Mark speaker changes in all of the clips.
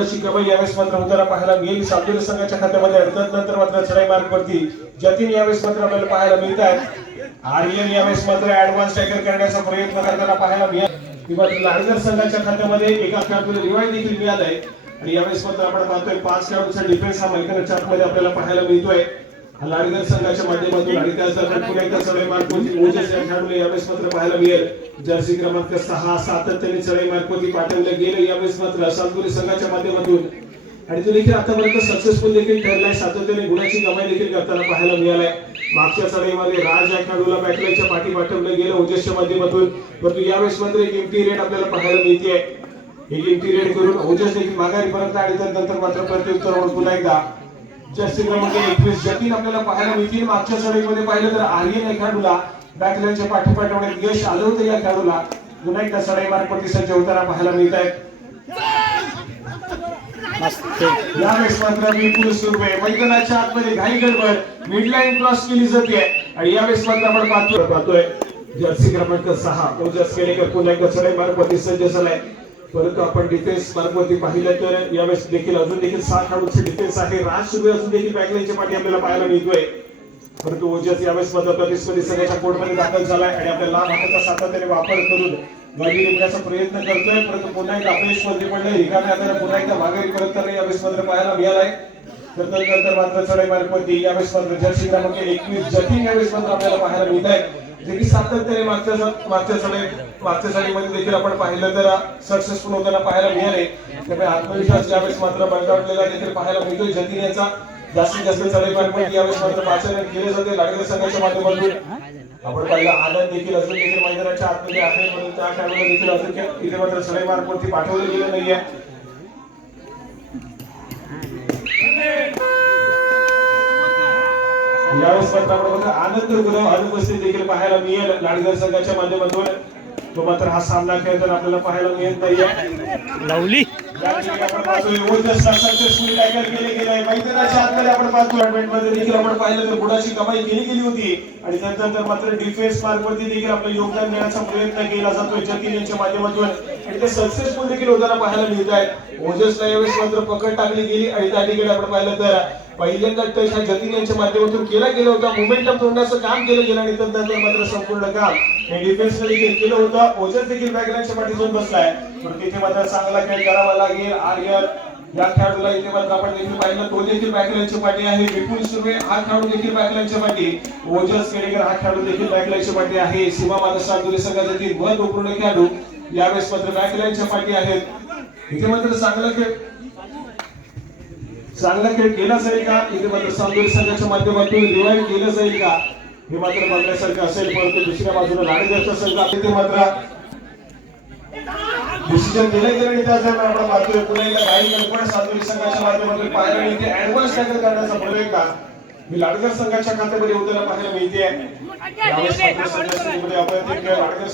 Speaker 1: अशी कमाई यावेळेस मात्र होताना पाहायला मिळेल. सातोली संघाच्या खात्यामध्ये नंतर मात्र चढाई मार्क वरती जतीन यावेळेस मात्र आपल्याला पाहायला मिळत आहे आर्यन यावेळेस मात्र ऍडव्हान्स टॅकल करण्याचा प्रयत्न करताना पाहायला मिळेल. ही लाडगर संघाच्या खात्यामध्ये एका खेळाडूला रिवाय देखील मिळालाय. आणि यावेळेस मात्र आपण पाहतोय पाच खेळाडूचा डिफेन्स हा मैदानाच्या आतमध्ये आपल्याला पाहायला मिळतोय. हा संघाच्या माध्यमातून आणि त्याच दरम्यान पुन्हा एकदा चढाई मार्क वरती या खेळाडूला यावेळेस मात्र पाहायला मिळेल. जर्सी क्रमांक सहा सातत्याने चढाई मार्क पाठवलं गेलं यावेळेस मात्र सातपुरी संघाच्या माध्यमातून. आणि तो देखील आतापर्यंत सक्सेसफुल देखील ठरलाय सातत्याने गुणाची कमाई देखील करताना पाहायला मिळालाय. मागच्या चढाईमध्ये राज या खेळाडूला बॅटलाईच्या पाठी पाठवलं गेलं ओजसच्या माध्यमातून. परंतु यावेळेस मात्र एक एमटी रेट आपल्याला पाहायला मिळते एक एमटी रेट करून ओजस देखील माघारी परत आणि त्यानंतर मात्र प्रत्युत्तर पुन्हा एकदा जर्सी क्रमांक एकवीस. जतीन आपल्याला पाहायला मिळतील. मागच्या चढाईमध्ये पाहिलं तर आर्यन या खेळाडूला बॅटलाईनच्या पाठी पाठवण्यात यश आलं होतं या खेळाडूला. पुन्हा एकदा मार्फत सज्ज होताना पाहायला मिळत आहेत यावेळेस मात्र विपुल सुरू आहे. मैदानाच्या आतमध्ये घाई गडबड. मिडलाईन क्रॉस केली जाते. आणि यावेळेस मात्र आपण पाहतोय. पाहतोय. जर्सी क्रमांक सहा. ओजस केलेकर पुन्हा एकदा चढाई मार्गवरती सज्ज झालाय परंतु आपण डिफेन्स मार्गवरती पाहिलं तर यावेळेस देखील अजून देखील सात खेळाडूंचे डिफेन्स आहे. राज सुरू अजून देखील बॅकलाईनच्या पाठी आपल्याला पाहायला मिळतोय. परंतु ओजस यावेळेस मात्र प्रतिस्पर्धी सगळ्याच्या कोर्टमध्ये दाखल झालाय आणि आपल्या लाभ हाताचा सातत्याने वापर करून गाडी निघण्याचा प्रयत्न करतोय. परंतु पुन्हा एकदा अपयशमध्ये पडलं रिकाम्या आता पुन्हा एकदा माघारी करत तर यावेळेस मात्र पाहायला मिळालाय. तर नंतर मात्र चढाई मार्गवरती यावेळेस मात्र जर्सी क्रमांक एकवीस जटिंग यावेळेस मात्र आपल्याला पाहायला मिळत आहे जे की सातत्याने मागच्या मागच्या चढाई मागच्या सालीमध्ये देखील आपण पाहिलं तर सक्सेसफुल होताना पाहायला मिळाले. त्यामुळे आत्मविश्वास यावेळेस मात्र बळकावलेला देखील पाहायला मिळतोय. जतीन यांचा जास्तीत जास्त चढाई मार्गवरती यावेळेस मात्र पाचन केले जाते. लागले संघाच्या माध्यमातून आपण पाहिलं आनंद देखील अजून देखील मैदानाच्या आतमध्ये आहे म्हणून त्या खेळाडूला देखील अजून काही इथे मात्र सडे मार्कवरती पाठवलं गेलं नाहीये. यावेळेस मात्र आपण आनंद गुरव अनुपस्थित देखील पाहायला मिळेल. लाडगर संघाच्या माध्यमातून. तो मात्र हा सामना खेळताना आपल्याला पाहायला मिळत नाहीये
Speaker 2: लावली
Speaker 1: मैदानाच्या आतमध्ये आपण पाहतो टुर्नामेंटमध्ये देखील आपण पाहिलं तर गुणाची कमाई केली गेली होती आणि त्यानंतर मात्र डिफेन्स मार्क वरती देखील आपलं योगदान देण्याचा प्रयत्न केला जातोय जतीन यांच्या माध्यमातून आणि ते सक्सेसफुल देखील होताना पाहायला मिळत आहे ओजसला यावेळेस मात्र पकड टाकली गेली आणि त्या ठिकाणी आपण पाहिलं तर पहिल्यांदा टच जतीन यांच्या माध्यमातून केला गेला होता. मोमेंटम तोडण्याचं काम केलं गेलं आणि त्यानंतर मात्र संपूर्ण काम. हे डिफेन्स देखील केलं होतं ओजस देखील बॅकलाईनच्या पाठी जाऊन बसलाय. पण तिथे मात्र चांगला खेळ करावा लागेल. आर्यन या खेळाडूला इथे मात्र आपण देखील पाहिलं. तो देखील बॅकलाईनच्या पाठी आहे. विपुल सुर्वे हा खेळाडू देखील बॅकलाईनच्या पाठी. ओजस केडेकर हा खेळाडू देखील बॅकलाईनच्या पाठी आहे. सीमा मानसा दुरे संघातील महत्त्वपूर्ण खेळाडू. यावेळेस मात्र बॅकलाईनच्या पाठी आहेत. इथे मात्र चांगला खेळ चांगलं खेळ केला जाईल का? इथे मात्र सामोरी संघाच्या माध्यमातून रिवाईव्ह केलं जाईल का? हे मात्र बघण्यासारखं असेल परंतु दुसऱ्या बाजूला लाडगरचा संघ आहे ते मात्र डिसिजन दिले गेले आणि आपण पाहतोय पुन्हा एकदा काही कल्पना सातोरी संघाच्या माध्यमातून पाहायला मिळते. ऍडव्हान्स टॅकल करण्याचा प्रयत्न मी लाडकर संघाच्या खात्यामध्ये होताना पाहायला मिळते. यावेळेस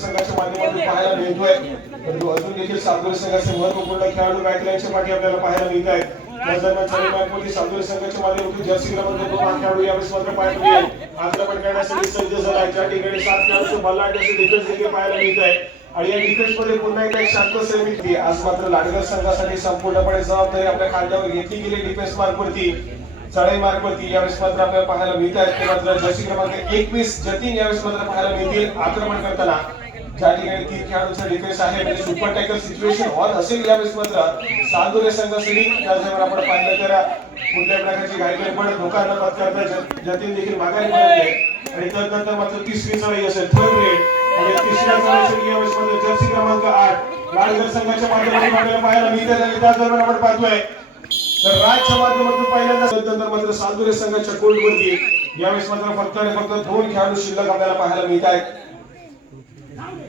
Speaker 1: संघाच्या माध्यमातून पाहायला मिळतोय. परंतु अजून देखील सातोरी संघाचे महत्त्वपूर्ण खेळाडू बॅकलाईनच्या पाठी आपल्याला पाहायला मिळत आहेत त्याच दरम्यान चालू मॅचमध्ये सातोरी संघाच्या माध्यमातून जर्सी क्रमांक दोन हा खेळाडू यावेळेस मात्र पाहायला मिळेल आक्रमण करण्यासाठी सज्ज झाला आहे ज्या ठिकाणी सात खेळाडूचे बल्लांड्याचे डिफेन्स देखील पाहायला मिळत आहे. आणि या डिफेन्समध्ये पुन्हा एकदा एक शांत सैनिक आज मात्र लाडगर संघासाठी संपूर्णपणे जबाबदारी आपल्या खांद्यावर घेतली गेली डिफेन्स मार्कवरती चढाई मार्कवरती यावेळेस मात्र आपल्याला पाहायला मिळत आहेत. ते मात्र जर्सी क्रमांक एकवीस जतीन यावेळेस मात्र पाहायला मिळतील आक्रमण करताना. ज्या ठिकाणी तीन खेळाडूंचा रिक्वेस्ट आहे. म्हणजे सुपर टॅकल सिच्युएशन ऑन असेल यावेळेस मात्र साधुरे संघासाठी त्याचबरोबर आपण पाहिलं तर कुठल्या प्रकारची घाई गडबड धोका न पत्करता जतीन देखील माघारी पडले आणि त्यानंतर मात्र तिसरी चढाई असेल. थर्ड ग्रेड आणि तिसऱ्या चढाईसाठी यावेळेस मात्र जर्सी क्रमांक आठ. लाडगर संघाच्या माध्यमातून आपल्याला पाहायला मिळतात आणि त्याच दरम्यान आपण पाहतोय. तर राजच्या माध्यमातून पहिल्यांदा नंतर मात्र सालदुरे संघाच्या कोल्डवरती यावेळेस मात्र फक्त आणि फक्त दोन खेळाडू शिल्लक आपल्याला पाहायला मिळत आहेत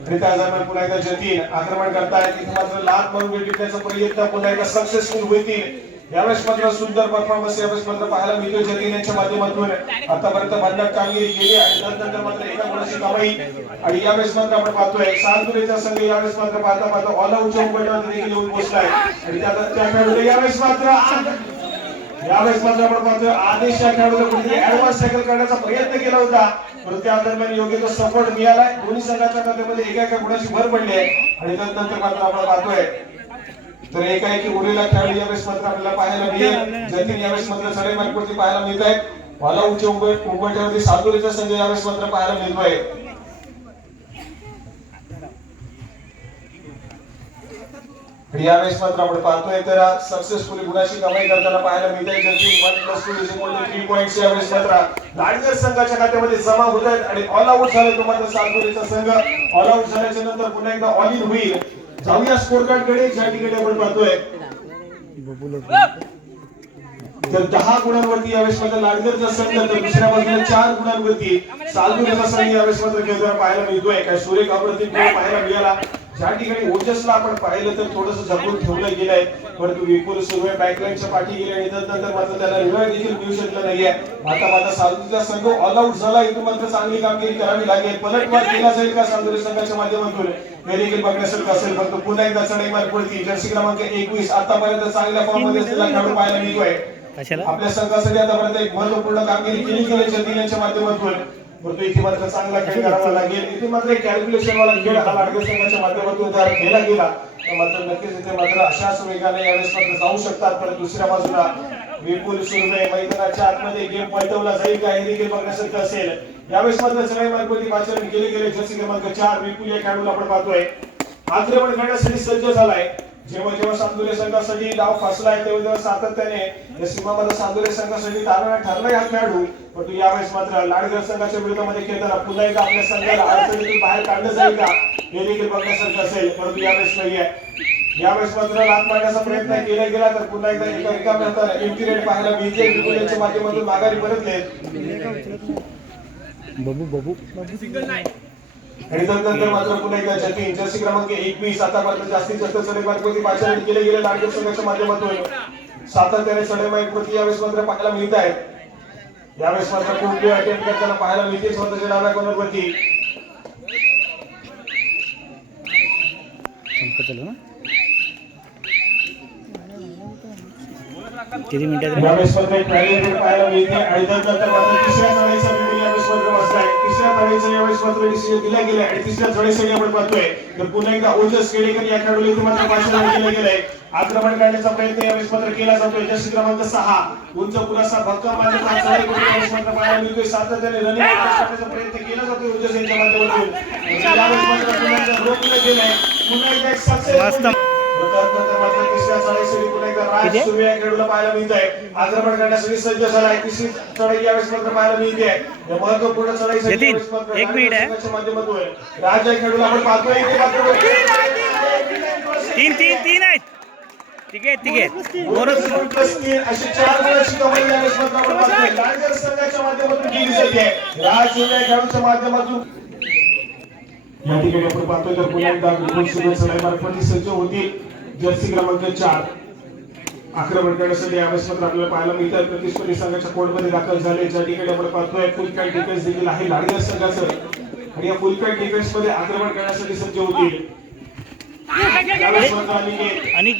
Speaker 1: आणि त्या पुन्हा एकदा जतीन आक्रमण करतायत. तिथे मात्र लात मारून टिकण्याचा प्रयत्न पुन्हा एकदा सक्सेसफुल होतील. यावेळेस मात्र सुंदर परफॉर्मन्स यावेळेस मात्र पाहायला मिळतो जतीन यांच्या माध्यमातून. आतापर्यंत भन्नाट कामगिरी केली आणि त्यानंतर मात्र एका गुणाची कमाई. आणि यावेळेस मात्र आपण पाहतोय सालदुरेचा संघ यावेळेस मात्र पाहता पाहता ऑल आउट चौकटावर देखील येऊन पोहोचलाय. आणि त्या त्या यावेळेस मात्र यावेळेस मात्र आपण पाहतोय. आदेश या खेळाडूला कुठेतरी ऍडव्हान्स टॅकल करण्याचा प्रयत्न केला होता. परंतु त्या दरम्यान योग्य तो सपोर्ट मिळालाय. दोन्ही संघाच्या खात्यामध्ये एका एका गुणाची भर पडली आहे. आणि त्यानंतर मात्र आपण पाहतोय. तर एकाएकी उरलेला खेळाडू यावेळेस मात्र आपल्याला पाहायला मिळेल. जतीन यावेळेस मात्र चढाई मार्गावरती पाहायला मिळत आहे वालाऊच्या उंबरठ्यावरती सातोरीचा संघ यावेळेस मात्र पाहायला मिळतोय. आणि यावेळेस मात्र आपण पाहतोय तर सक्सेसफुली गुणाची कमाई करताना पाहायला मिळते Jatin one plus two is equal to three points यावेळेस मात्र लाडकर संघाच्या खात्यामध्ये जमा होत आहेत आणि ऑल आउट झाले तो मात्र सातपुरीचा संघ. ऑल आउट झाल्याच्यानंतर पुन्हा एकदा ऑल इन होईल. जाऊया स्कोर कार्डकडे. ज्या ठिकाणी आपण पाहतोय तर दहा गुणांवरती यावेळेस मात्र लाडगरचा संघ तर दुसऱ्या बाजूला चार गुणांवरती सालगुरीचा संघ यावेळेस मात्र खेळताना पाहायला मिळतोय. काय सूर्य अप्रतिम खेळ पाहायला मिळाला. ज्या ठिकाणी ओजसला आपण पाहिलं तर थोडस झपून ठेवलं गेलंय परंतु विपुल सुरवे बॅकलाईनच्या पाठी गेले आणि नंतर मात्र त्याला रिवाय देखील मिळू शकलं नाहीये. आता माझा सालदुर्गचा संघ ऑल आउट झाला. इथून मात्र चांगली कामगिरी करावी लागेल पलटवार केला जाईल का सालदुर्ग संघाच्या माध्यमातून. हे देखील बघण्यासारखं असेल. फक्त पुन्हा एकदा चढाई मार्ग पडती जर्सी क्रमांक एकवीस आतापर्यंत चांगल्या फॉर्ममध्ये असलेला खेळाडू पाहायला मिळतोय. आपल्या संघासाठी आतापर्यंत एक महत्त्वपूर्ण कामगिरी केली गेली जतीन यांच्या माध्यमातून परंतु इथे मात्र चांगला खेळ करावा लागेल. इथे मात्र कॅल्क्युलेशन वाला खेळ हा लाडकर संघाच्या माध्यमातून जर केला गेला. तर मात्र नक्कीच इथे मात्र अशाच वेगाने यावेळेस मात्र जाऊ शकतात. पण दुसऱ्या बाजूला विपुल सुरवे मैदानाच्या आतमध्ये गेम पलटवला जाईल का हे देखील बघण्यासारखं असेल. यावेळेस मात्र सगळ्या मार्गवरती वाचन केले गेले. जर्सी क्रमांक चार विपुल या खेळाडूला आपण पाहतोय. आक्रमण करण्यासाठी सज्ज झालाय. जेव्हा जेव्हा सांदोले संघासाठी डाव फसलाय तेव्हा तेव्हा सातत्याने या सीमामध्ये सांदोले संघासाठी तारणा ठरलाय हा खेळाडू. परंतु यावेळेस मात्र लाडगर संघाच्या विरोधामध्ये खेळताना पुन्हा एकदा आपल्या संघाला अडचणीतून बाहेर काढलं जाईल का? हे देखील बघण्यासारखं असेल परंतु यावेळेस नाहीये. यावेळेस मात्र लात मारण्याचा प्रयत्न केला गेला तर पुन्हा एकदा एका रिकाम्या हाताने एम्प्टी रेट पाहायला यांच्या माध्यमातून माघारी परतले.
Speaker 2: बबू बबू.
Speaker 1: आणि नंतर मात्र पुन्हा एकदा जतीन जर्सी क्रमांक एकवीस आतापर्यंत जास्तीत जास्त मार्गवरती पाचारण केले गेले लाडकर संघाच्या माध्यमातून. सातत्याने चढाई मार्गवरती यावेळेस मात्र पाहायला मिळत आहेत. यावेळेस मात्र खूप वेळ अटेम्प्ट करताना पाहायला मिळते स्वतःच्या डाव्या कॉर्नरवरती
Speaker 2: किती मिनिटात
Speaker 1: यावेळेस मात्र एक पाहायला मिळते आणि त्यानंतर मात्र तिसऱ्या तिसऱ्या यावेळेस मात्र दिला गेलाय आणि तिसऱ्या आपण पाहतोय. तर पुन्हा एकदा ओजस केडेकर या खेळाडूला आक्रमण करण्याचा प्रयत्न यावेळेस मात्र केला जातोय. जर्सी क्रमांक सहा उंच पुरासा भक्कम मारण्याचा चढाई करून यावेळेस मात्र पाहायला मिळतोय. सातत्याने रनिंग करण्याचा प्रयत्न केला जातोय ओजस यांच्या माध्यमातून यावेळेस मात्र पुन्हा एकदा रोखलं गेलंय. पुन्हा एकदा एक सक्सेस राज
Speaker 2: किती?
Speaker 1: पाहायला मिळत आहे करण्यासाठी सज्ज तिसरी चढाई यावेळेस मात्र पाहायला मिळते महत्त्वपूर्ण चढाईसाठी
Speaker 2: एक मिनिट आहे.
Speaker 1: माध्यमातून खेळाडूला आपण पाहतोय इथे
Speaker 2: तीन तीन तीन आहेत ठीक आहे ठीक आहे
Speaker 1: बोनस अशी चार कमाई यावेळेस मात्र आपण पाहतोय संघाच्या माध्यमातून केली जाते राज या खेळाडूच्या माध्यमातून या ठिकाणी आपण पाहतोय तर पुन्हा एकदा सज्ज होतील जर्सी क्रमांक चार. आक्रमण करण्यासाठी यावेळेस मात्र आपल्याला पाहायला मिळतात प्रतिस्पर्धी संघाच्या कोर्टमध्ये दाखल झाले. ज्या ठिकाणी आपण पाहतोय फुल पॅक डिफेन्स देखील आहे लाडगर संघाचं. आणि या फुल पॅक डिफेन्समध्ये आक्रमण करण्यासाठी सज्ज होतील.
Speaker 2: आणि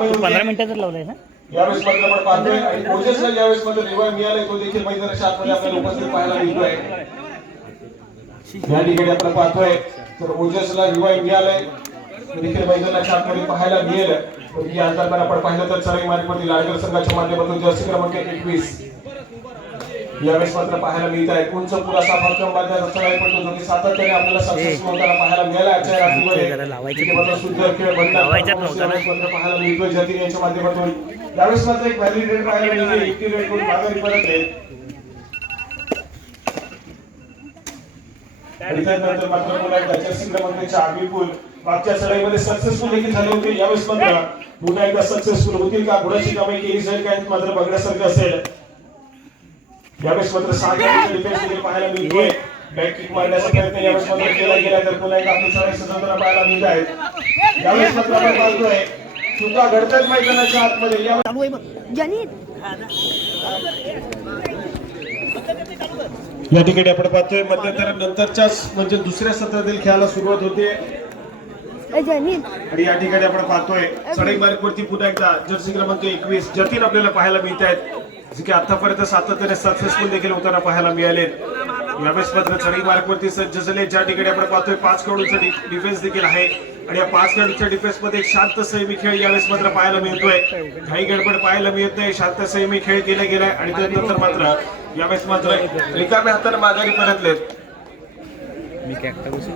Speaker 2: पंधरा
Speaker 1: होते
Speaker 2: मिनिटातच लावलाय ना?
Speaker 1: यावेळेस मात्र आपण पाहतोय. आणि यावेळेस मात्र रिवाय मिळालाय. तो देखील मैदानाच्या आतमध्ये आपल्याला उपस्थित पाहायला मिळतोय. या ठिकाणी आपण पाहतोय तर ओजसला रिवाय मिळालाय. देखील मैदानाच्या आतमध्ये पाहायला मिळेल. पण या दरम्यान आपण पाहिलं तर चढाई मार्गवरती लाडकर संघाच्या माध्यमातून जर्सी क्रमांक एकवीस. यावेळेस मात्र पाहायला मिळत आहे. उंच पुरासा भरकम बांधण्याचा चढाई पडतो. जो की सातत्याने आपल्याला सक्सेसफुल होताना पाहायला मिळाला. आजच्या रात्रीमध्ये मात्र सुंदर खेळ मात्र पाहायला मिळतोय जतीन यांच्या माध्यमातून. यावेळेस मात्र एक व्हॅलिड रेट पाहायला मिळते एकटी रेट करून माघारी परतले. आणि त्यानंतर मात्र पुन्हा एकदा मागच्या चढाईमध्ये सक्सेसफुल देखील झाले होते. यावेळेस मात्र पुन्हा एकदा सक्सेसफुल होतील का? गुणाची कमाई केली जाईल मात्र बघण्यासारखं असेल. यावेळेस मात्र सात डिफेन्स देखील पाहायला मिळतोय बॅक किक मारण्याचा प्रयत्न यावेळेस मात्र केला गेला. तर पुन्हा एकदा आपली चढाई सजवताना पाहायला मिळत आहेत. यावेळेस मात्र आपण पाहतोय सुद्धा घडतात मैदानाच्या आतमध्ये. यावेळेस या ठिकाणी आपण पाहतोय मध्यंतरानंतरच्याच म्हणजे दुसऱ्या सत्रातील खेळाला सुरुवात होते. आणि या ठिकाणी आपण पाहतोय चढाई मार्गवरती पुन्हा एकदा जर्सी क्रमांक एकवीस जतीन आपल्याला पाहायला मिळत आहेत. जे की आतापर्यंत सातत्याने सक्सेसफुल देखील होताना पाहायला मिळाले यावेळेस मात्र चढी मार्कवरती सज्ज झाले. ज्या ठिकाणी आपण पाहतोय पाच खेळाडूंचा डिफेन्स देखील आहे. आणि या पाच खेळाडूंच्या डिफेन्समध्ये एक शांत संयमी खेळ यावेळेस मात्र पाहायला मिळतोय. काही गडबड पाहायला मिळत नाही. शांत संयमी खेळ केला गेलाय आणि त्यानंतर मात्र यावेळेस मात्र रिकाम्या हाताने माघारी परतलेत.
Speaker 2: बसू?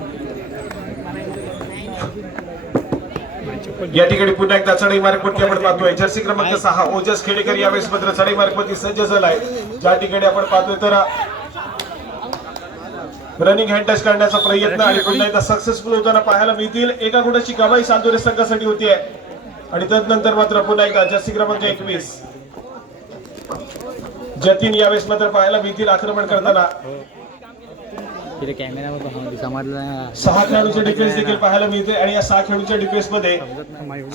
Speaker 1: या ठिकाणी पुन्हा एकदा चढाई मार्कवरती आपण पाहतोय. जर्सी क्रमांक सहा ओजस खेडेकर यावेळेस मात्र चढाई मार्कवरती सज्ज झालाय. ज्या ठिकाणी आपण पाहतोय तर रनिंग हँड टच करण्याचा प्रयत्न. आणि पुन्हा एकदा सक्सेसफुल होताना पाहायला मिळतील. एका गुणाची कमाई सांतोरे संघासाठी होती आणि त्यानंतर मात्र पुन्हा एकदा जर्सी क्रमांक एकवीस. जतीन यावेळेस मात्र पाहायला मिळतील आक्रमण करताना. सहा खेळाडूचे डिफेन्स देखील पाहायला मिळते आणि या सहा खेळाडूच्या डिफेन्समध्ये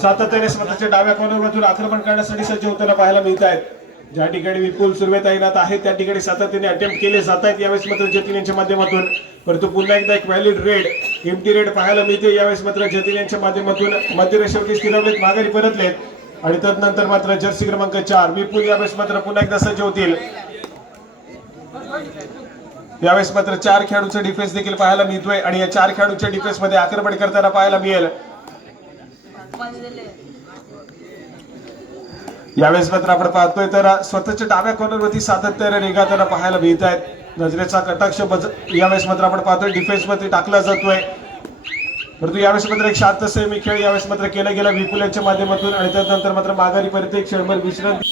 Speaker 1: सातत्याने स्वतःच्या डाव्या कॉर्नरमधून आक्रमण करण्यासाठी सज्ज होताना पाहायला मिळत आहेत ज्या ठिकाणी विपुल सुर्वे तैनात आहेत त्या ठिकाणी सातत्याने अटेम्प्ट केले जात आहेत यावेळेस मात्र जतीन यांच्या माध्यमातून. परंतु पुन्हा एकदा एक व्हॅलिड रेड एमटी रेड पाहायला मिळते यावेळेस मात्र जतीन यांच्या माध्यमातून मध्यरेषेवरती स्थिरावलेत माघारी परतलेत. आणि तदनंतर मात्र जर्सी क्रमांक चार. विपुल यावेळेस मात्र पुन्हा एकदा सज्ज होतील. यावेळेस मात्र चार खेळाडूचा डिफेन्स देखील पाहायला मिळतोय. आणि या चार खेळाडूच्या डिफेन्समध्ये आक्रमण करताना पाहायला मिळेल. यावेळेस मात्र आपण पाहतोय तर स्वतःच्या डाव्या कॉर्नरवरती सातत्याने रेगाताना पाहायला मिळत आहेत नजरेचा कटाक्ष बज यावेळेस मात्र आपण पाहतोय डिफेन्समध्ये टाकला जातोय. परंतु यावेळेस मात्र एक शांत सेमी खेळ यावेळेस मात्र केला गेला विपुल यांच्या माध्यमातून आणि त्यानंतर मात्र माघारी परत एक क्षणभर विश्रांती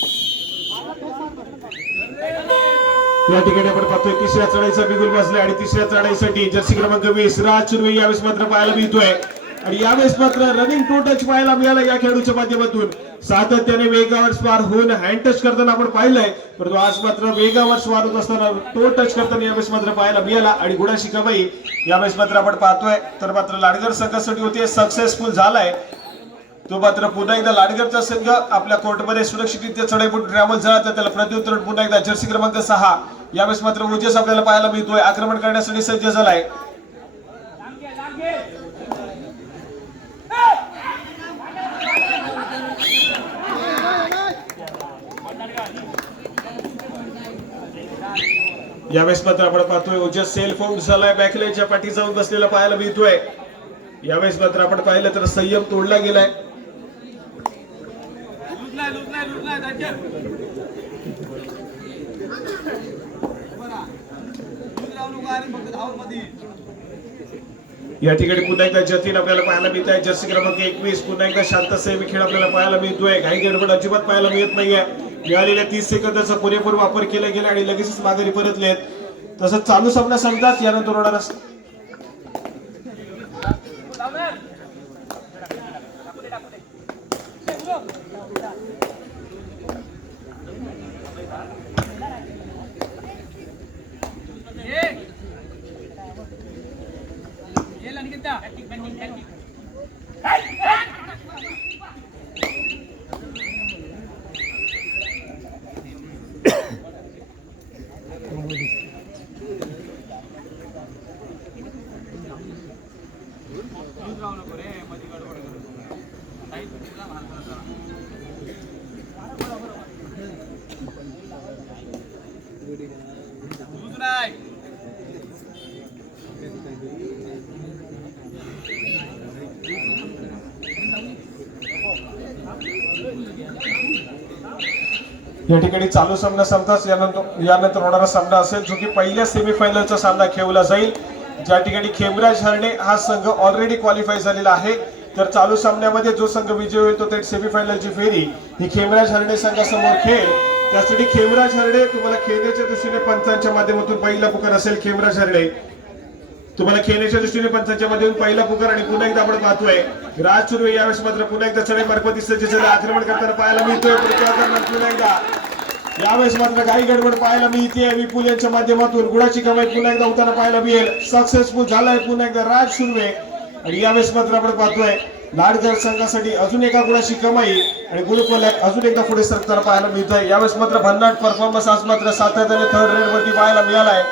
Speaker 1: या ठिकाणी आपण पाहतोय तिसऱ्या चढाईचा बिगुल बसले आणि तिसऱ्या चढाईसाठी जर्सी क्रमांक वीस राज चुर्वे यावेळेस मात्र पाहायला मिळतोय. आणि यावेळेस मात्र रनिंग टू टच पाहायला मिळाला या खेळाडूच्या माध्यमातून. सातत्याने वेगावर स्वार होऊन हँड टच करताना आपण पाहिलंय. परंतु आज मात्र वेगावर स्वार होत असताना तो टच करताना यावेळेस मात्र पाहायला मिळाला. आणि गुणाशी कमाई. यावेळेस मात्र आपण पाहतोय तर मात्र लाडगर संघासाठी होती. सक्सेसफुल झालाय. तो मात्र पुन्हा एकदा लाडगरचा संघ आपल्या कोर्टमध्ये सुरक्षितरित्या चढाईपूट ट्रॅव्हल झाला. तर त्याला प्रत्युत्तर पुन्हा एकदा जर्सी क्रमांक सहा. यावेळेस मात्र ऊर्जेस आपल्याला पाहायला मिळतोय. आक्रमण करण्यासाठी सज्ज झालाय. यावेळेस मात्र आपण पाहतोय ओजस सेल फोन झालाय बॅकलाईनच्या पाठी जाऊन बसलेला पाहायला मिळतोय. यावेळेस मात्र आपण पाहिलं तर संयम तोडला गेलाय. या ठिकाणी पुन्हा एकदा जतीन आपल्याला पाहायला मिळत आहे जर्सी क्रमांक एकवीस पुन्हा एकदा शांत सेमी खेळ आपल्याला पाहायला मिळतोय. काही गडबड अजिबात पाहायला मिळत नाहीये. मिळालेल्या तीस सेकंदाचा पुरेपूर वापर केला गेला आणि लगेचच माघारी परतलेत. तसंच चालू सामना समजाच यानंतर होणार असं या ठिकाणी चालू सामना संपताच यानंतर यानंतर होणारा सामना असेल जो की पहिल्या सेमीफायनलचा सामना खेळला जाईल. ज्या ठिकाणी खेमराज हरणे हा संघ ऑलरेडी क्वालिफाय झालेला आहे. तर चालू सामन्यामध्ये जो संघ विजय होईल तो थेट सेमीफायनलची फेरी ही खेमराज हरणे संघासमोर खेळ. त्यासाठी खेमराज हरणे तुम्हाला खेळण्याच्या दृष्टीने पंचांच्या माध्यमातून पहिला पुकार असेल खेमराज हरणे. तुम्हाला खेळण्याच्या दृष्टीने पंचांच्या माध्यमातून पहिला पुकार आणि पुन्हा एकदा आपण पाहतोय. राज सुर्वे यावेळेस मात्र पुन्हा एकदा चढे मार्फत सज्ज आक्रमण करताना पाहायला मिळतोय. पुन्हा एकदा. यावेळेस मात्र काही गडबड पाहायला मिळते विपुल यांच्या माध्यमातून गुणाची कमाई पुन्हा एकदा होताना पाहायला मिळेल. सक्सेसफुल झालाय पुन्हा एकदा राज सुर्वे आणि यावेळेस मात्र आपण पाहतोय लाडघर संघासाठी अजून एका गुणाची कमाई आणि गुणफलक अजून एकदा पुढे सरकताना पाहायला मिळत आहे यावेळेस मात्र भन्नाट परफॉर्मन्स आज मात्र सातत्याने थर्ड रेड वरती पाहायला मिळालाय.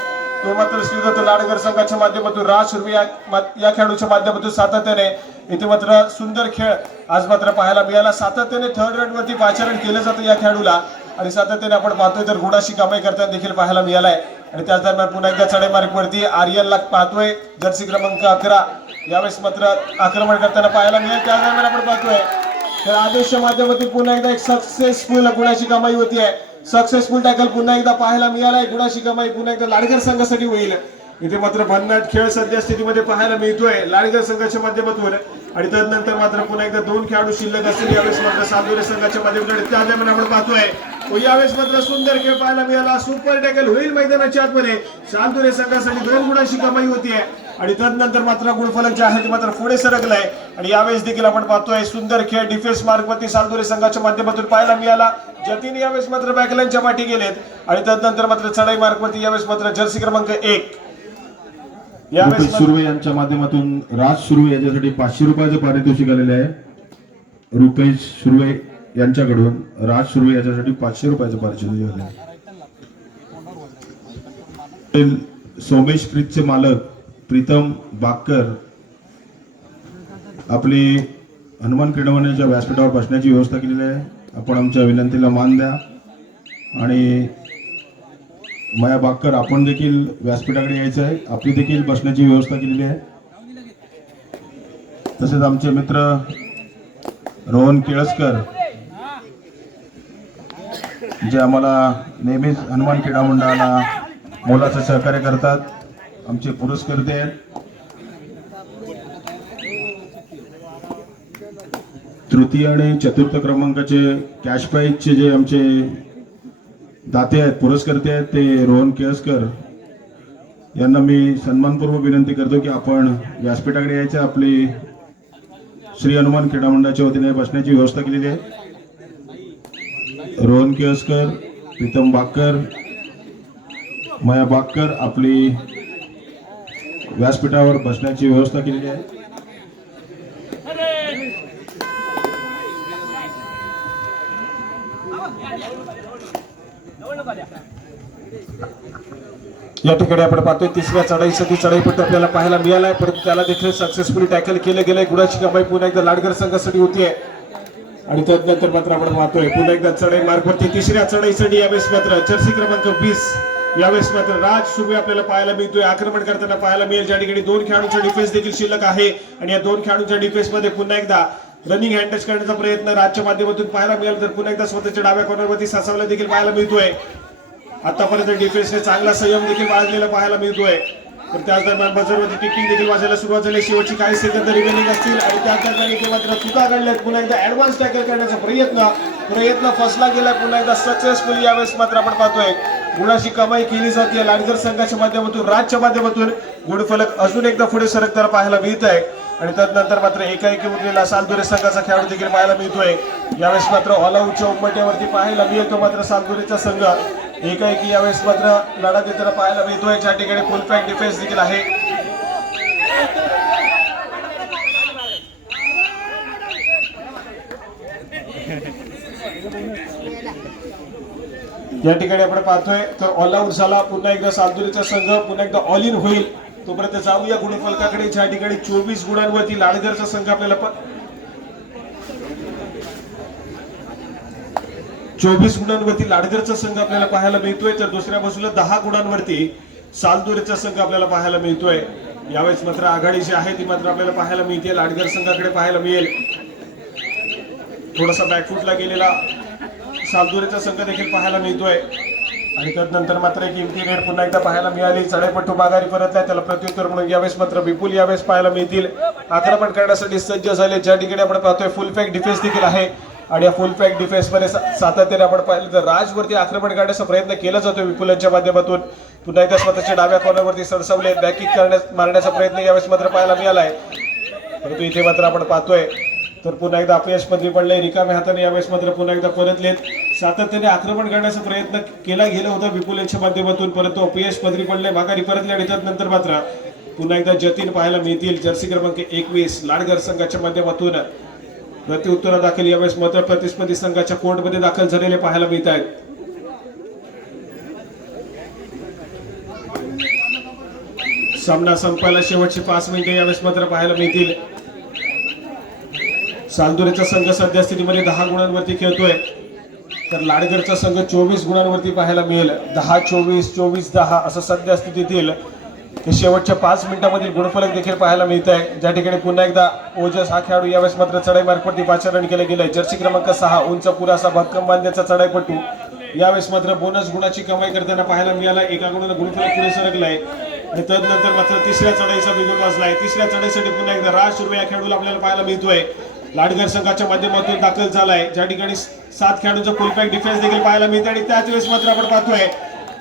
Speaker 1: तो मात्र श्रीदत्त लाडगर संघाच्या माध्यमातून राज सुर्वे या मा- या खेळाडूच्या माध्यमातून सातत्याने इथे मात्र सुंदर खेळ आज मात्र पाहायला मिळाला. सातत्याने थर्ड रेड वरती पाचारण केलं जातं या खेळाडूला आणि सातत्याने आपण पाहतोय तर गुणाशी कमाई करताना देखील पाहायला मिळालाय. आणि त्याच दरम्यान पुन्हा एकदा चढाई मार्गवरती आर्यनला पाहतोय. जर्सी क्रमांक अकरा. यावेळेस मात्र आक्रमण करताना पाहायला मिळेल. त्या दरम्यान आपण पाहतोय तर आदेशच्या माध्यमातून पुन्हा एकदा एक सक्सेसफुल गुणाची कमाई होती आहे सक्सेसफुल टॅकल पुन्हा एकदा पाहायला मिळालाय. गुणाशी कमाई? पुन्हा एकदा लाडगर संघासाठी होईल. इथे मात्र भन्नाट खेळ सध्या स्थितीमध्ये पाहायला मिळतोय. लाडगर संघाच्या माध्यमातून. आणि तदनंतर मात्र पुन्हा एकदा दोन खेळाडू शिल्लक असतील. यावेळेस मात्र सातोरे संघाच्या माध्यमातून त्या दरम्यान आपण पाहतोय. व यावेळेस मात्र सुंदर खेळ पाहायला मिळाला. सुपर टॅकल होईल मैदानाच्या आतमध्ये. शांतुरे संघासाठी दोन गुणाची कमाई होतीये. आणि तदनंतर मात्र गुणफलक जे आहे ते मात्र पुढे सरकलाय. आणि यावेळेस देखील आपण पाहतोय सुंदर खेळ डिफेन्स मार्गवरती सालदुरे संघाच्या माध्यमातून पाहायला मिळाला. जतीन यावेळेस मात्र बॅकलाईनच्या पाठी गेलेत. आणि तदनंतर मात्र चढाई मार्गवरती यावेळेस मात्र जर्सी क्रमांक एक. यावेळेस
Speaker 3: सुर्वे यांच्या माध्यमातून राज सुर्वे यांच्यासाठी पाचशे रुपयाचं पारितोषिक आलेले आहे. रुपेश सुर्वे यांच्याकडून राज सुर्वे यांच्यासाठी पाचशे रुपयाचं पारितोषिक आलेलं आहे. सोमेश प्रीतचे मालक प्रीतम बाकर आपली हनुमान क्रीडवण्याच्या व्यासपीठावर बसण्याची व्यवस्था केलेली आहे. आपण आमच्या विनंतीला मान द्या. आणि माया बाकर आपण देखील व्यासपीठाकडे यायचं आहे. आपली देखील बसण्याची व्यवस्था केलेली आहे. तसेच आमचे मित्र रोहन केळसकर जे आम्हाला नेहमीच हनुमान क्रीडा मंडळाला मोलाचं सहकार्य करतात. आमचे पुरस्कर्ते आहेत. तृतीय आणि चतुर्थ क्रमांकाचे कॅश प्राईजचे जे आमचे दाते आहेत पुरस्कर्ते आहेत ते रोहन केळसकर. यांना मी सन्मानपूर्वक विनंती करतो की आपण व्यासपीठाकडे यायचं आपली श्री हनुमान क्रीडा मंडळाच्या वतीने बसण्याची व्यवस्था केलेली आहे. रोहन केळसकर प्रीतम बाकर माया बाकर आपली व्यासपीठावर बसण्याची व्यवस्था केलेली आहे.
Speaker 1: या ठिकाणी आपण पाहतोय तिसऱ्या चढाईसाठी चढाईपट्टी आपल्याला पाहायला मिळालाय. परंतु त्याला देखील सक्सेसफुली टॅकल केलं गेलंय. गुणाची कमाई पुन्हा एकदा लाडगर संघासाठी होतीये. आणि त्यानंतर मात्र आपण पाहतोय पुन्हा एकदा चढाई मार्गवरती तिसऱ्या चढाईसाठी यावेळेस मात्र जर्सी क्रमांक वीस यावेळेस मात्र राज सुर्वे आपल्याला पाहायला मिळतोय. आक्रमण करताना पाहायला मिळेल. ज्या ठिकाणी दोन खेळाडूंचा डिफेन्स देखील शिल्लक आहे आणि या दोन खेळाडूंच्या डिफेन्समध्ये पुन्हा एकदा रनिंग हँड टच करण्याचा प्रयत्न राजच्या माध्यमातून पाहायला मिळेल. तर पुन्हा एकदा स्वतःच्या डाव्या कॉर्नरवरती सासावला देखील पाहायला मिळतोय. आतापर्यंत डिफेन्सने चांगला संयम देखील बाळगलेला पाहायला मिळतोय. तर त्याच दरम्यान बजरवरती टिकिंग देखील वाजायला सुरुवात झाली. शेवटची काही सेकंद रिमेनिंग असतील. आणि त्याच दरम्यान इथे मात्र चुका घडल्यात. पुन्हा एकदा ऍडव्हान्स टॅकल करण्याचा प्रयत्न प्रयत्न फसला गेला पुन्हा एकदा सक्सेसफुली यावेळेस मात्र आपण पाहतोय. कुणाशी कमाई केली जाते. लाडकर संघाच्या माध्यमातून राज्यच्या माध्यमातून गुणफलक अजून एकदा पुढे सरकताना पाहायला मिळत आहे आणि त्यानंतर मात्र एकाएकी उरलेला सालदुरे संघाचा खेळाडू देखील पाहायला मिळतोय. यावेळेस मात्र ऑल आऊटच्या उंबट्यावरती पाहायला मिळतो मात्र सालदुरेचा संघ. एकाएकी यावेळेस मात्र लढा देताना पाहायला मिळतोय. ज्या ठिकाणी फुल पॅक डिफेन्स देखील आहे. या ठिकाणी आपण पाहतोय तर ऑल आऊट झाला. पुन्हा एकदा सालदुरीचा संघ पुन्हा एकदा ऑल इन होईल. तोपर्यंत जाऊया गुणफलकाकडे. ज्या ठिकाणी चोवीस गुणांवरती लाडगरचा संघ आपल्याला चोवीस गुणांवरती लाडगरचा संघ आपल्याला पाहायला मिळतोय. तर दुसऱ्या बाजूला दहा गुणांवरती सालदोरीचा संघ आपल्याला पाहायला मिळतोय. यावेळेस मात्र आघाडी जी आहे ती मात्र आपल्याला पाहायला मिळते. लाडगर संघाकडे पाहायला मिळेल. थोडासा बॅकफुटला गेलेला सालदुरेचा संघ देखील पाहायला मिळतोय. आणि त्यानंतर मात्र एक इंटिरियर पुन्हा एकदा पाहायला मिळाली. चढेपट्टू माघारी परतलाय त्याला प्रत्युत्तर म्हणून यावेळेस मात्र विपुल यावेळेस पाहायला मिळतील. आक्रमण करण्यासाठी सज्ज झाले. ज्या ठिकाणी आपण पाहतोय फुल पॅक डिफेन्स देखील आहे. आणि या फुल पॅक डिफेन्समध्ये सातत्याने आपण पाहिलं तर राजवरती आक्रमण करण्याचा प्रयत्न केला जातो विपुलांच्या माध्यमातून. पुन्हा एकदा स्वतःच्या डाव्या कॉर्नरवरती सरसवले. बॅकिंग करण्यास मारण्याचा प्रयत्न यावेळेस मात्र पाहायला मिळालाय. परंतु इथे मात्र आपण पाहतोय तर पुन्हा एकदा अपयश पदवी पडले रिकाम्या हाताने यावेळेस मात्र पुन्हा एकदा परतलेत सातत्याने आक्रमण करण्याचा प्रयत्न केला गेला होता विपुल यांच्या माध्यमातून परंतु अपयश पदरी पडले माघारी परतले आणि त्यानंतर मात्र पुन्हा एकदा जतीन पाहायला मिळतील. जर्सी क्रमांक एकवीस लाडगर संघाच्या माध्यमातून प्रत्युत्तरा दाखल. यावेळेस मात्र प्रतिस्पर्धी संघाच्या कोर्टमध्ये दाखल झालेले पाहायला मिळत आहेत. सामना संपायला शेवटची पाच मिनिटे यावेळेस मात्र पाहायला मिळतील. सालदुरेचा संघ सध्या स्थितीमध्ये दहा गुणांवरती खेळतोय. तर लाडगडचा संघ चोवीस गुणांवरती पाहायला मिळेल. दहा चोवीस चोवीस दहा असं सध्या स्थितीतील शेवटच्या पाच मिनिटांमधील गुणफलक देखील पाहायला मिळत आहे ज्या ठिकाणी पुन्हा एकदा ओजस हा खेळाडू यावेळेस मात्र चढाई मार्फतती पाचारण केले गेले जर्सी क्रमांक सहा उंच पुरासा भक्कम बांधण्याचा चढाईपटू. यावेळेस मात्र बोनस गुणाची कमाई करताना पाहायला मिळाला. एका गुणाला गुणफलक पुढे सरकलाय. आणि तदनंतर मात्र तिसऱ्या चढाईचा बिगुल वाजलाय तिसऱ्या चढाईसाठी पुन्हा एकदा राज सुर्वे या खेळाडूला आपल्याला पाहायला मिळतोय. लाडगर संघाच्या माध्यमातून दाखल झालाय. ज्या ठिकाणी सात खेळाडूंचा फुलपॅक डिफेन्स देखील पाहायला मिळते आणि त्याच वेळेस मात्र आपण पाहतोय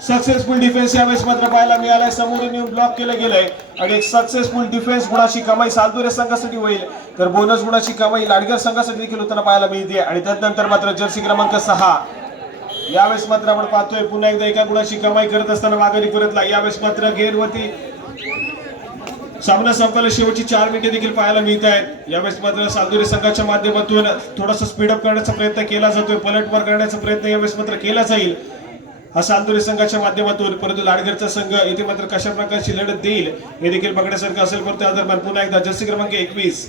Speaker 1: सक्सेसफुल डिफेन्स यावेळेस मात्र पाहायला मिळालाय. समोरून येऊन ब्लॉक केलं गेलंय आणि एक सक्सेसफुल डिफेन्स गुणाची कमाई सालदुरे संघासाठी होईल. तर बोनस गुणाची कमाई लाडगर संघासाठी देखील होताना पाहायला मिळते. आणि त्यानंतर मात्र जर्सी क्रमांक सहा. यावेळेस मात्र आपण पाहतोय पुन्हा एकदा एका गुणाची कमाई करत असताना माघारी परतला. यावेळेस मात्र गेअरवरती सामना संपायला शेवटची चार मिनिटे देखील पाहायला मिळत आहेत यावेळेस मात्र सालदुरे संघाच्या माध्यमातून थोडासा स्पीडअप करण्याचा प्रयत्न केला जातोय. पलटवार करण्याचा प्रयत्न यावेळेस मात्र केला जाईल. हा सालदुरे संघाच्या माध्यमातून परंतु लाडगरचा संघ इथे मात्र कशा प्रकारची लढत देईल हे देखील बघण्यासारखं असेल. परंतु त्या दरम्यान पुन्हा एकदा जर्सी क्रमांक एकवीस.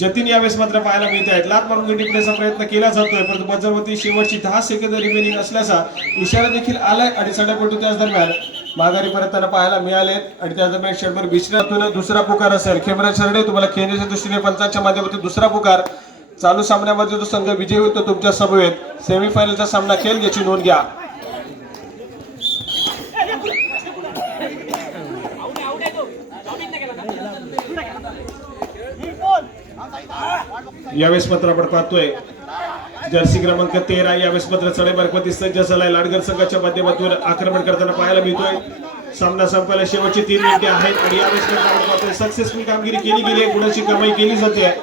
Speaker 1: जतीन यावेळेस मात्र पाहायला मिळत आहेत लात मारून टिपण्याचा प्रयत्न केला जातोय. परंतु बजरवरती शेवटची दहा सेकंद रिमेनिंग असल्याचा इशारा देखील आलाय. आणि सडापटू त्याच दरम्यान. माघारी परतताना पाहायला मिळालेत आणि त्याचा दरम्यान क्षणभर विश्रांतून दुसरा पुकार असेल. खेमरा शर्डे तुम्हाला खेळण्याच्या दृष्टीने पंचांच्या माध्यमातून दुसरा पुकार. चालू सामन्यामध्ये जो संघ विजयी होतो तुमच्या समवेत. सेमीफायनलचा सामना खेळ याची नोंद घ्या. यावेळेस मात्र आपण पाहतोय. जर्सी क्रमांक तेरा यावेळेस मात्र चढे बरकवती सज्ज झालाय. लाडगर संघाच्या माध्यमातून आक्रमण करताना पाहायला मिळतोय. सामना संपायला शेवटचे तीन मिनिटे आहेत आणि यावेळेस सक्सेसफुल कामगिरी केली गेली आहे. गुणाची कमाई केली जाते.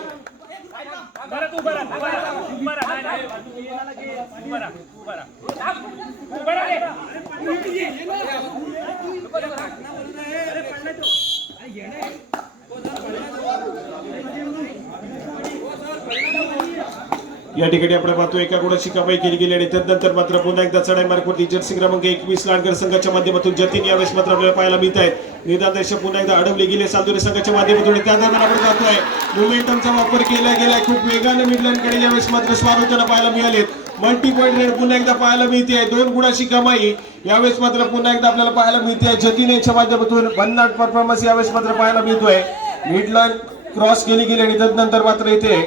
Speaker 1: या ठिकाणी आपण पाहतो एका गुणाची कमाई केली गेली आणि त्यानंतर मात्र पुन्हा एकदा चढाई मार्फत जर्सी क्रमांक एकवीस लाडकर संघाच्या माध्यमातून जतीन यावेळेस मात्र आपल्याला पाहायला मिळत आहेत. निदान पुन्हा एकदा अडवले गेले सालदुरे संघाच्या माध्यमातून त्या दरम्यान आपण पाहतोय मोमेंटमचा वापर केला गेलाय. खूप वेगाने मिडलँडकडे यावेळेस मात्र स्वार होताना पाहायला मिळालेत मल्टी पॉईंट रेड पुन्हा एकदा पाहायला मिळते दोन गुणाची कमाई यावेळेस मात्र पुन्हा एकदा आपल्याला पाहायला मिळते जतीन यांच्या माध्यमातून भन्नाट परफॉर्मन्स यावेळेस मात्र पाहायला मिळतोय. मिडलँड क्रॉस केली गेली आणि त्यानंतर मात्र इथे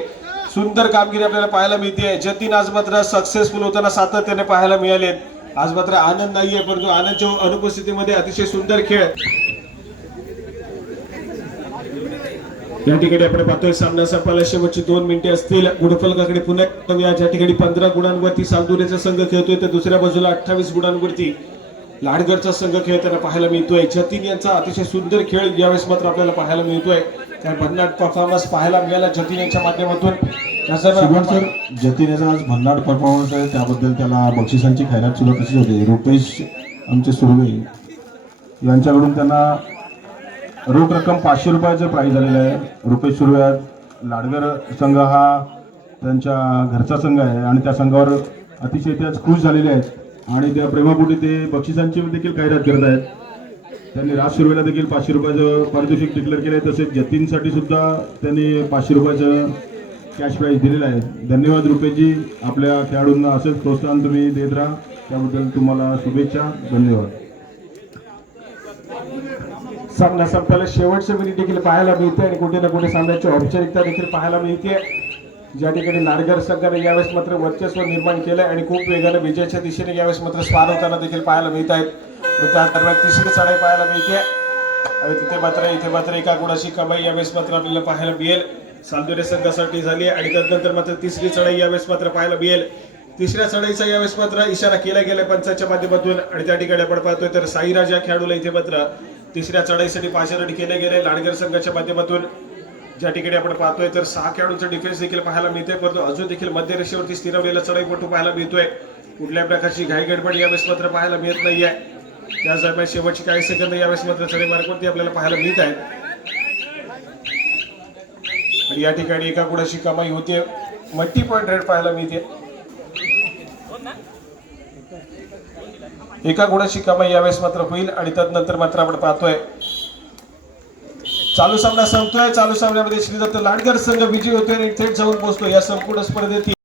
Speaker 1: सुंदर कामगिरी आपल्याला पाहायला मिळते जतीन आज मात्र सक्सेसफुल होताना सातत्याने पाहायला मिळाले आज मात्र आनंद नाहीये परंतु आनंदच्या अनुपस्थितीमध्ये अतिशय सुंदर खेळ. या ठिकाणी आपण पाहतोय सामना संपायला शेवटची दोन मिनिटे असतील. गुणफलकाकडे पुन्हा एकदा ज्या ठिकाणी पंधरा गुणांवरती सालदुरेचा संघ खेळतोय तर दुसऱ्या बाजूला अठ्ठावीस गुणांवरती लाडगडचा संघ खेळताना पाहायला मिळतोय. जतीन यांचा अतिशय सुंदर खेळ यावेळेस मात्र आपल्याला पाहायला मिळतोय. त्या भन्नाट परफॉर्मन्स पाहायला मिळाला जतीन यांच्या माध्यमातून.
Speaker 3: शुभम सर जतीन याचा आज भन्नाट परफॉर्मन्स आहे त्याबद्दल त्याला बक्षिसांची खैरात सुद्धा तशीच होते रुपेश आमचे सुर्वे यांच्याकडून त्यांना रोख रक्कम पाचशे रुपयाचं प्राईज झालेलं आहे. रुपेश सुर्वे आज लाडगर संघ हा त्यांच्या घरचा संघ आहे आणि त्या संघावर अतिशय त्याच खुश झालेले आहेत. आणि त्या प्रेमापोटी ते बक्षिसांची देखील खैरात करत आहेत. त्यांनी राज सुर्वेला देखील पाचशे रुपयाचं पारितोषिक डिक्लेअर केलं आहे तसेच जतीनसाठी सुद्धा त्यांनी पाचशे रुपयाचं कॅश प्राईज दिलेलं आहे. धन्यवाद रुपेजी आपल्या खेळाडूंना असंच प्रोत्साहन तुम्ही देत राहा. त्याबद्दल तुम्हाला शुभेच्छा. धन्यवाद.
Speaker 1: सामना संपायला शेवटचं मिनिट देखील पाहायला मिळते आणि कुठे ना कुठे सामन्याची औपचारिकता देखील पाहायला मिळते ज्या ठिकाणी नारगर संघाने यावेळेस मात्र वर्चस्व निर्माण केलंय आणि खूप वेगाने विजयाच्या दिशेने यावेळेस मात्र स्वार होताना देखील पाहायला मिळत आहेत त्या दरम्यान तिसरी चढाई पाहायला मिळते. आणि तिथे मात्र इथे मात्र एका गुणाशी कमाई यावेळेस मात्र आपल्याला पाहायला मिळेल. सांदुरे संघासाठी झाली आणि त्यानंतर मात्र तिसरी चढाई यावेळेस मात्र पाहायला मिळेल. तिसऱ्या चढाईचा यावेळेस मात्र इशारा केला गेला पंचाच्या माध्यमातून. आणि त्या ठिकाणी आपण पाहतोय तर साईराज या खेळाडूला इथे मात्र तिसऱ्या चढाईसाठी पाचारण केले गेले लाडगर संघाच्या माध्यमातून. ज्या ठिकाणी आपण पाहतोय तर सहा खेळाडूंचा डिफेन्स देखील पाहायला मिळतोय. परंतु अजून देखील मध्यरेषेवरती स्थिरवलेला चढाईपटू पाहायला मिळतोय. कुठल्या प्रकारची घाईगडबड यावेळेस मात्र पाहायला मिळत नाहीये. त्याच दरम्यान शेवटची काही सेकंद यावेळेस मात्र चढाई आपल्याला पाहायला मिळत आहेत. आणि या ठिकाणी एका गुणाची कमाई होते. मल्टी पॉईंट रेट पाहायला मिळते. एका गुणाची कमाई यावेळेस मात्र होईल आणि त्यानंतर मात्र आपण पाहतोय. चालू सामना संपतोय. चालू सामन्यामध्ये श्रीदत्त लाडगर संघ विजयी होतोय आणि थेट जाऊन पोहोचतो या संपूर्ण स्पर्धेतील